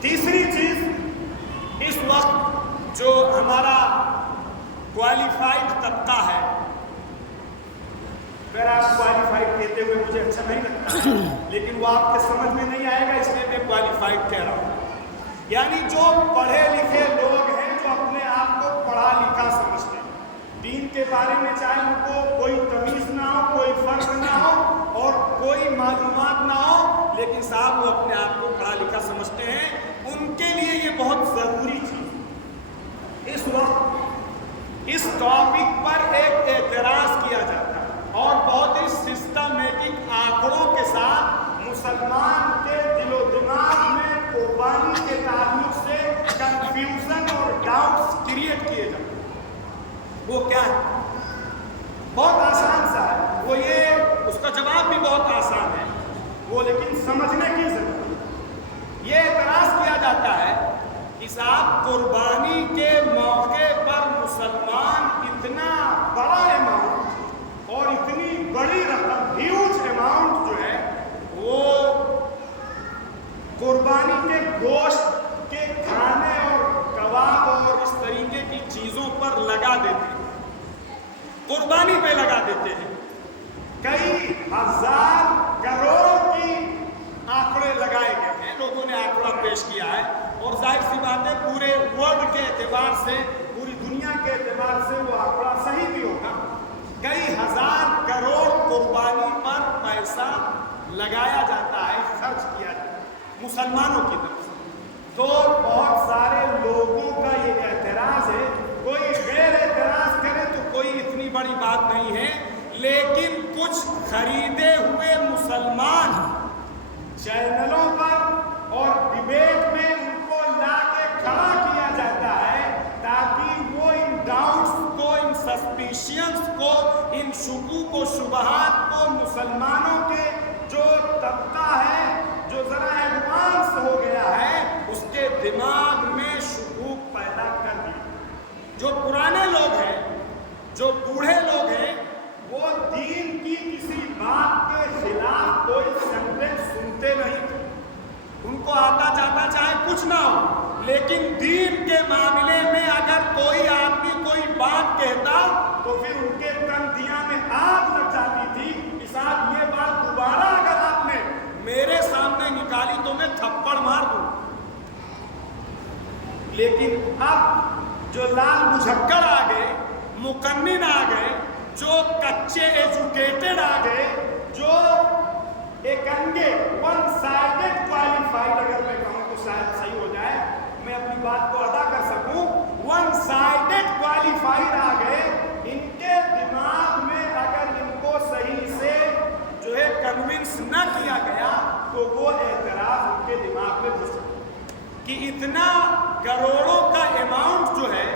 تیسری چیز، اس وقت جو ہمارا کوالیفائڈ طبقہ ہے، اگر آپ کوالیفائڈ کہتے ہوئے مجھے اچھا نہیں لگتا، لیکن وہ آپ کے سمجھ میں نہیں آئے گا، اس لیے میں کوالیفائڈ کہہ رہا ہوں، یعنی جو پڑھے لکھے لوگ ہیں، جو اپنے آپ کو پڑھا لکھا سمجھتے ہیں، دین کے بارے میں چاہے ان کو کوئی تمیز نہ ہو، کوئی فرق نہ ہو اور کوئی معلومات نہ ہو، لیکن صاحب وہ اپنے آپ کو پڑھا لکھا سمجھتے ہیں، ان کے لیے یہ بہت ضروری چیز ہے۔ اس وقت اس ٹاپک پر ایک اعتراض کیا جاتا ہے اور بہت ہی سسٹمیٹک آنکڑوں کے ساتھ مسلمان کے دل و دماغ میں قربانی کے تعلق سے کنفیوژن اور ڈاؤٹس کریٹ کیے جاتے ہیں۔ وہ کیا ہے؟ بہت آسان سا ہے، وہ یہ، اس کا جواب بھی بہت آسان ہے، وہ لیکن سمجھنے کی ضرورت ہے۔ یہ اعتراض کیا جاتا ہے کہ صاحب قربانی کے موقع پر مسلمان اتنا بڑا اماؤنٹ اور اتنی بڑی رقم، ہیوج اماؤنٹ جو ہے وہ قربانی کے گوشت کے کھانے اور کباب اور اس طریقے کی چیزوں پر لگا دیتے ہیں، قربانی پہ لگا دیتے ہیں۔ کئی ہزار کروڑوں کی آنکڑے لگائے گئے ہیں، لوگوں نے آنکڑا پیش کیا ہے، اور ظاہر سی بات ہے پورے ورلڈ کے اعتبار سے، پوری دنیا کے اعتبار سے وہ آنکڑا صحیح بھی ہوگا۔ کئی ہزار کروڑ قربانی پر پیسہ لگایا جاتا ہے، خرچ کیا جاتا ہے مسلمانوں کی طرف سے۔ تو بہت سارے لوگوں کا یہ اعتراض ہے، کوئی غیر اعتراض کرے تو کوئی اتنی بڑی بات نہیں ہے، لیکن کچھ خریدے ہوئے مسلمان چینلوں پر اور ڈیبیٹ میں ان کو لا کے کھڑا کیا جاتا ہے تاکہ وہ ان ڈاؤٹس کو، ان سسپیشنز کو، ان شکوک و شبہات کو مسلمانوں کے جو طبقہ ہے، جو ذرا ایڈوانس ہو گیا ہے، اس کے دماغ میں شکوک پیدا کر دی۔ جو پرانے لوگ ہیں، جو بوڑھے لوگ ہیں، وہ دین کی کسی بات کے خلاف کوئی سینٹنس سنتے نہیں تھے، ان کو آتا جاتا چاہے کچھ نہ ہو، لیکن دین کے معاملے میں اگر کوئی آدمی کوئی بات کہتا تو پھر ان کے کندھیاں میں آگ لگ جاتی تھی۔ اس آج یہ بات دوبارہ اگر آپ نے میرے سامنے نکالی تو میں تھپڑ مار دوں۔ لیکن اب جو لال مجھکڑ آ گئے، مقنن آ گئے، جو کچے ایجوکیٹڈ آ گئے، جو ایک انگے ون سائیڈڈ کوالیفائڈ، اگر میں کہوں تو شاید صحیح ہو جائے، میں اپنی بات کو ادا کر سکوں، ون سائیڈڈ کوالیفائڈ آ گئے، ان کے دماغ میں اگر ان کو صحیح سے جو ہے کنونس نہ کیا گیا تو وہ اعتراض ان کے دماغ میں گھس سکتا کہ اتنا کروڑوں کا اماؤنٹ جو ہے،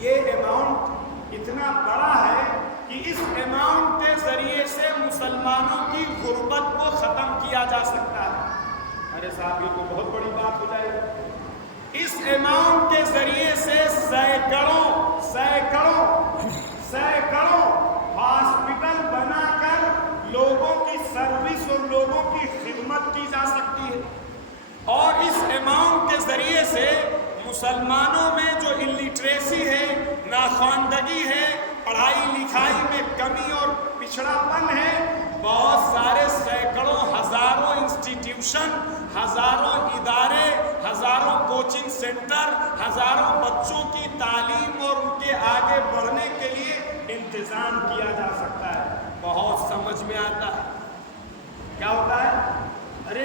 یہ اماؤنٹ اتنا بڑا ہے کہ اس اماؤنٹ کے ذریعے سے مسلمانوں کی غربت کو ختم کیا جا سکتا ہے۔ ارے صاحب یہ تو بہت بڑی بات ہو جائے گی۔ اس اماؤنٹ کے ذریعے سے سینکڑوں ہاسپٹل بنا کر لوگوں کی سروس اور لوگوں کی خدمت کی جا سکتی ہے، اور اس اماؤنٹ کے ذریعے سے مسلمانوں میں جو الٹریسی ہے، ناخواندگی ہے، پڑھائی لکھائی میں کمی اور پچھڑا پن ہے، بہت سارے سینکڑوں ہزاروں انسٹیٹیوشن، ہزاروں ادارے، ہزاروں کوچنگ سینٹر، ہزاروں بچوں کی تعلیم اور ان کے آگے بڑھنے کے لیے انتظام کیا جا سکتا ہے۔ بہت سمجھ میں آتا ہے کیا ہوتا ہے؟ ارے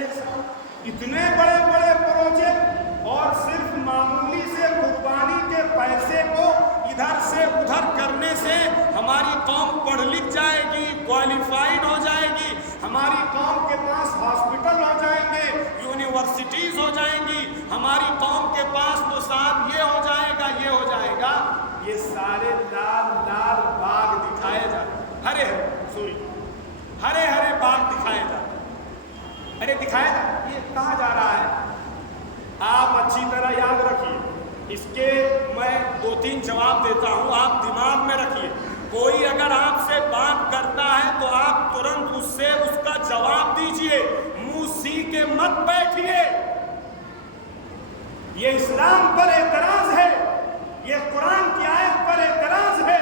اتنے بڑے بڑے پروجیکٹ اور صرف معمولی سے قربانی کے پیسے کو ادھر سے ادھر کرنے سے ہماری قوم پڑھ لکھ جائے گی، کوالیفائڈ ہو جائے گی، ہماری قوم کے پاس ہاسپٹل ہو جائیں گے، یونیورسٹیز ہو جائیں گی، ہماری قوم کے پاس تو صاحب یہ ہو جائے گا، یہ ہو جائے گا۔ یہ سارے لال لال باغ دکھائے جاتے، ہرے ہرے باغ دکھائے جاتے۔ ارے دکھائے جاتے، یہ کہاں جا رہا ہے؟ آپ اچھی طرح یاد رکھیے، اس کے میں 2-3 جواب دیتا ہوں، آپ دماغ میں رکھیے۔ کوئی اگر آپ سے بات کرتا ہے تو آپ ترنت اس سے اس کا جواب دیجئے، منہ سی کے مت بیٹھیے۔ یہ اسلام پر اعتراض ہے، یہ قرآن کی آیت پر اعتراض ہے،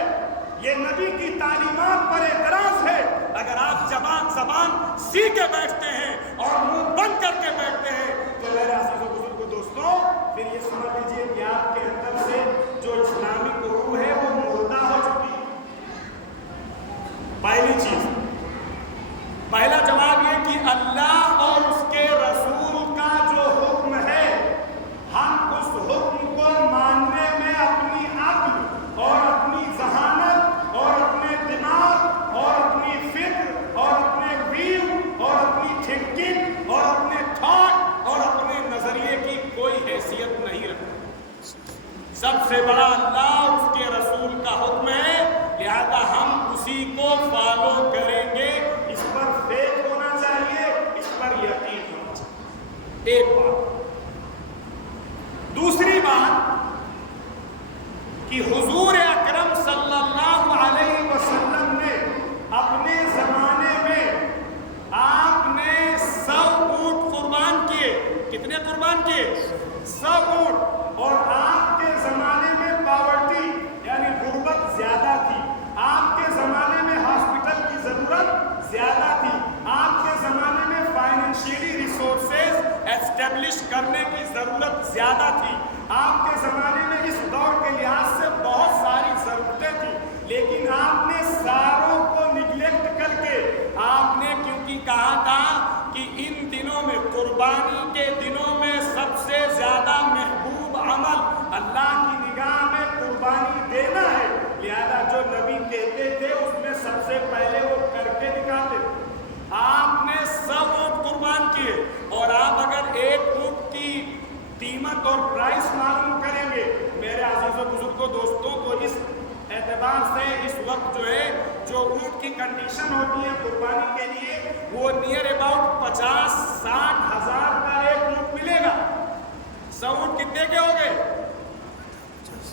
یہ نبی کی تعلیمات پر اعتراض ہے۔ اگر آپ زبان سی کے بیٹھتے ہیں اور منہ بند کر کے بیٹھتے ہیں تو میرے عزیز و بزرگوں دوستوں، پھر یہ سمجھ لیجیے کہ آپ کے اندر سے جو اسلامی روح ہے وہ مردہ ہو چکی ہے۔ پہلی چیز، پہلا جواب یہ کہ اللہ اور اس کے رسول کا جو حکم ہے، ہم اس حکم کو ماننے میں اپنی عقل اور اپنی ذہانت اور اپنے دماغ اور اپنی فکر اور اپنے ویو اور اپنی تھنکنگ اور اپنے تھاٹ اور اپنے نظریے کی کوئی حیثیت نہیں رکھتے۔ سب سے بڑا اللہ اور اس کے رسول کا حکم ہے، لہذا ہم اسی کو فالو کریں گے۔ اس پر فیتھ ہونا چاہیے، اس پر یقین ہونا چاہیے۔ ایک بات۔ دوسری بات کہ حضور اکرم صلی اللہ علیہ وسلم نے اپنے زمانے میں آپ نے 100 اونٹ قربان کیے۔ کتنے قربان کیے؟ 100 اونٹ۔ اور آپ کے زمانے میں پاورٹی یعنی غربت زیادہ تھی، آپ کے زمانے میں ہاسپٹل کی ضرورت زیادہ تھی، آپ کے زمانے میں فائنینشیلی ریسورسز اسٹیبلش کرنے کی ضرورت زیادہ تھی، آپ کے زمانے میں اس دور کے لحاظ سے بہت ساری ضرورتیں تھیں، لیکن آپ نے ساروں کو نگلیکٹ کر کے آپ نے کیونکہ کہا تھا کہ ان دنوں میں، قربانی کے دنوں میں سب سے زیادہ محبوب عمل اللہ کی نگاہ میں قربانی دینا ہے، لہذا جو نبی کہتے تھے اس میں سب سے پہلے وہ کر کے دکھاتے تھے۔ آپ نے 100 اونٹ قربان کیے، اور آپ اگر ایک اونٹ کی قیمت اور پرائس معلوم کریں گے میرے عزیز و بزرگوں دوستوں، تو اس اعتبار سے اس وقت جو ہے جو اونٹ کی کنڈیشن ہوتی ہے قربانی کے لیے، وہ نیئر اباؤٹ 50-60 ہزار کا ایک اونٹ ملے گا۔ 100 اونٹ کتنے کے ہو گئے؟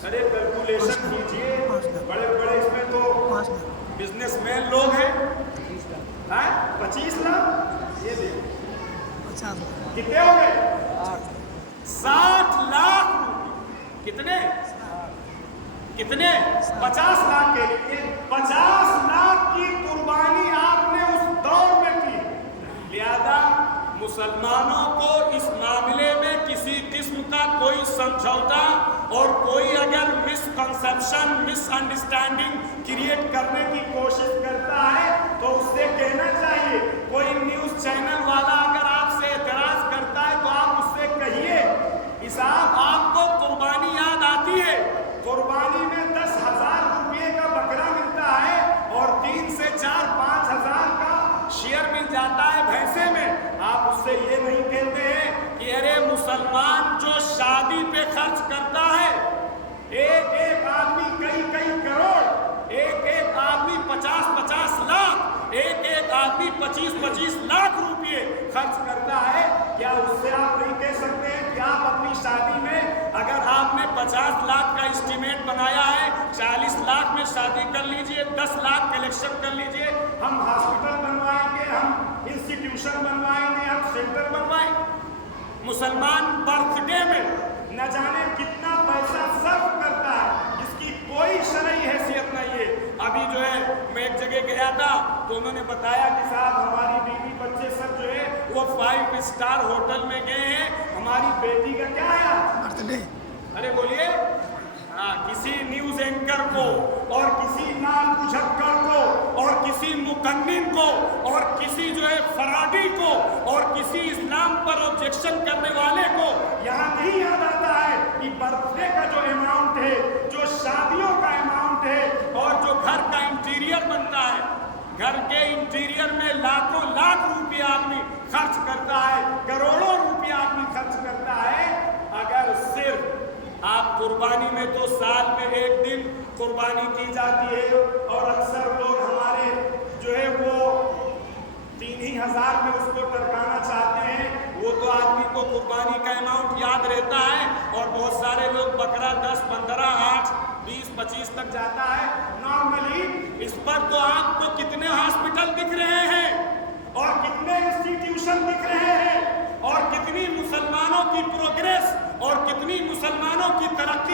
ارے کیلکولیشن کیجئے، بڑے بڑے اس میں تو بزنس مین لوگ ہیں۔ 25 لاکھ، یہ دیکھو کتنے ہو گئے؟ 60 لاکھ روپے۔ کتنے؟ 50 لاکھ کے لیے 50 لاکھ کی قربانی آپ نے اس دور میں کی، لہذا مسلمانوں کو اس معاملے میں کسی قسم کا کوئی سمجھوتا اور کوئی اگر مس کنسیپشن، مس انڈرسٹینڈنگ کریٹ کرنے کی کوشش کرتا ہے تو اس سے کہنا چاہیے، کوئی نیوز چینل والا اگر آپ سے اعتراض کرتا ہے تو آپ اس سے کہیے صاحب آپ کو قربانی یاد آتی ہے، قربانی میں 10,000 روپے کا بکرا ملتا ہے اور 3 سے 4-5 ہزار کا شیئر مل جاتا ہے بھینسے میں۔ آپ اس سے یہ نہیں کہتے ہیں کہ ارے مسلمان جو شادی پہ خرچ کرتا ہے، ایک آدمی کئی کروڑ، ایک آدمی 50 لاکھ، ایک آدمی 25 لاکھ روپے خرچ کرتا ہے، کیا اس سے آپ نہیں کہہ سکتے ہیں کہ آپ اپنی شادی میں اگر آپ نے 50 لاکھ کا اسٹیمیٹ بنایا ہے، 40 لاکھ میں شادی کر لیجئے، 10 لاکھ کلیکشن کر لیجئے، ہم ہاسپٹل بنوائیں گے، ہم انسٹیٹیوشن بنوائیں گے، ہم سینٹر بنوائیں گے۔ مسلمان برتھ ڈے میں نہ جانے کتنا پیسہ صرف کرتا ہے، جس کی کوئی شرعی حیثیت نہیں ہے۔ ابھی جو ہے میں ایک جگہ گیا تھا تو انہوں نے بتایا کہ صاحب ہماری بیوی بچے سب جو ہے وہ 5 اسٹار ہوٹل میں گئے ہیں، ہماری بیٹی کا کیا ہے؟ ارے بولیے، کسی نیوز اینکر کو اور کسی نام بجھکڑ کو اور کسی مقنن کو اور کسی جو ہے فراڈی کو اور کسی اسلام پر آبجیکشن کرنے والے کو یہاں نہیں یاد آتا ہے کہ برتھ ڈے کا جو اماؤنٹ ہے، جو شادیوں کا اماؤنٹ ہے اور جو گھر کا انٹیریئر بنتا ہے، گھر کے انٹیریئر میں لاکھوں لاکھ روپے آدمی خرچ کرتا ہے، کروڑوں روپے آدمی خرچ کرتا ہے۔ اگر صرف آپ قربانی میں تو سال میں ایک دن قربانی کی جاتی ہے اور اکثر لوگ ہمارے جو ہے وہ 3,000 میں اس کو ٹرکانا چاہتے ہیں، وہ تو آدمی کو قربانی کا اماؤنٹ یاد رہتا ہے اور بہت سارے لوگ بکرا 10، 15، 8، 20، 25 تک جاتا ہے نارملی۔ اس پر تو آپ کو کتنے ہاسپٹل دکھ رہے ہیں اور کتنے انسٹیٹیوشن دکھ رہے ہیں اور کتنی مسلمانوں کی پروگریس اور کتنی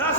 10